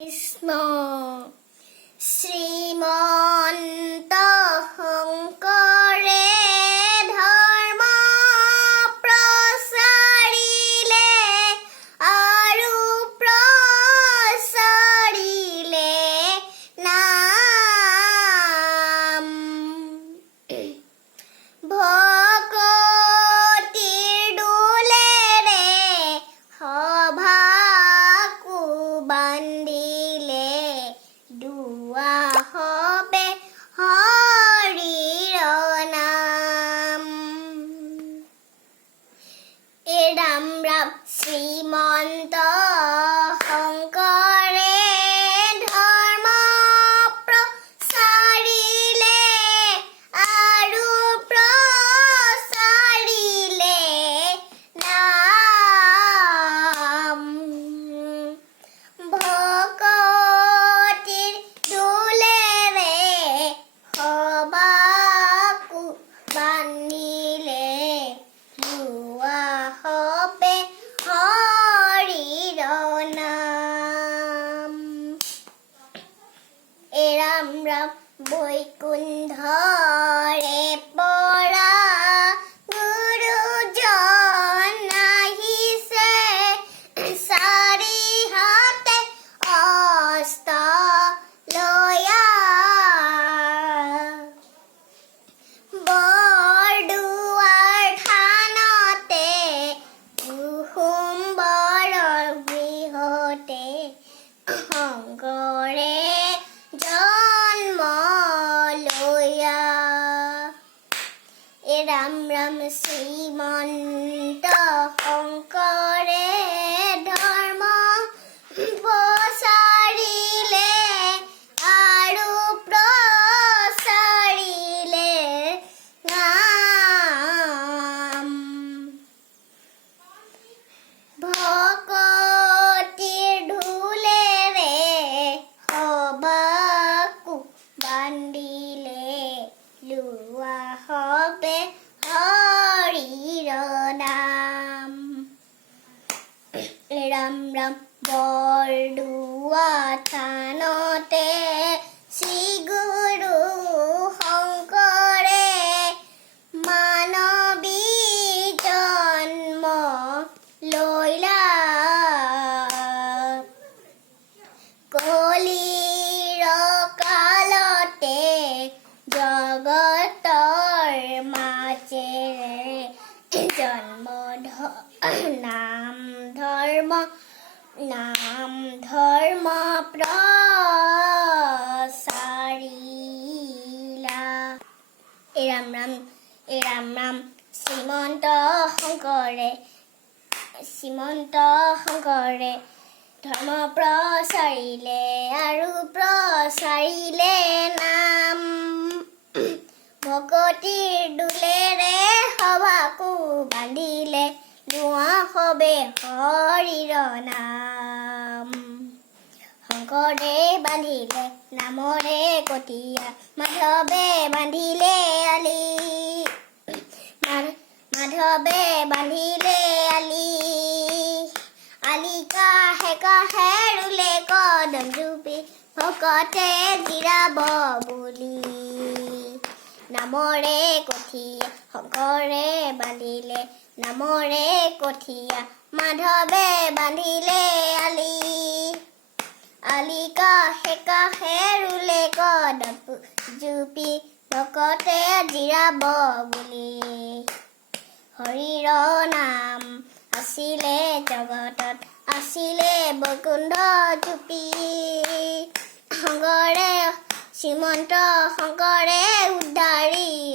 কৃষ্ণ শ্ৰীমন্ত শংকৰে ধৰ্ম প্ৰচাৰিলে আৰু প্ৰচাৰিলে নাম ভকতিৰ দোলেৰে সভাকো বান্ধিলে দুৱা হবে হৰিৰ নাম। ৰাম ৰাম শ্ৰীমন্ত শংকৰে ধৰ্ম প্ৰচাৰিলে আৰু প্ৰচাৰিলে নাম ভকতিৰ দোলেৰে সভাকো বান্ধিলে দুৱা হবে হৰিৰ নাম। ৰাম ৰাম বৈকুণ্ঠৰে পৰা গুৰুজন আহিছে চাৰিহাতে অস্ত্ৰ লয়া বৰদুৱাৰ থানতে কুসুম্বৰৰ গৃহতে শংকৰে জন্ম লয়া। ৰাম ৰাম শ্ৰীমন্ত শংকৰে ধৰ্ম প্ৰচাৰিলে আৰু প্ৰচাৰিলে নাম ভকতিৰ দোলেৰে সভাকো বান্ধিলে দুৱা হবে হৰিৰ নাম। ৰাম ৰাম বৰদুৱা থানতে শ্ৰী গুৰু শংকৰে মানৱী জন্ম ললা কলিৰ কালতে জগতৰ মাজেৰে জন্ম নাম ধৰ্ম প্ৰচাৰিলা। ৰাম ৰাম শ্ৰীমন্ত শংকৰে ধৰ্ম প্ৰচাৰিলে আৰু প্ৰচাৰিলে নাম ভকতিৰ দোলেৰে সভাকো বান্ধিলে দুৱা হবে হৰিৰ নাম। শংকৰে বান্ধিলে নামৰে কটীয়া মাধৱে বান্ধিলে আলি মাধৱে বান্ধিলে আলি কাহে কাহে ৰুলে কদম জুপি ভকতে জিৰাব বুলি নামৰে কঠীয়া শংকৰে বান্ধিলে নামৰে কঠীয়া মাধৱে বান্ধিলে আলি কাহে কাহে ৰুলে কদম জুপি ভকতে জিৰাব বুলি হৰিৰ নাম আছিলে জগতত আছিলে বৈকুণ্ঠ জুপি শংকৰে শ্ৰীমন্ত শংকৰে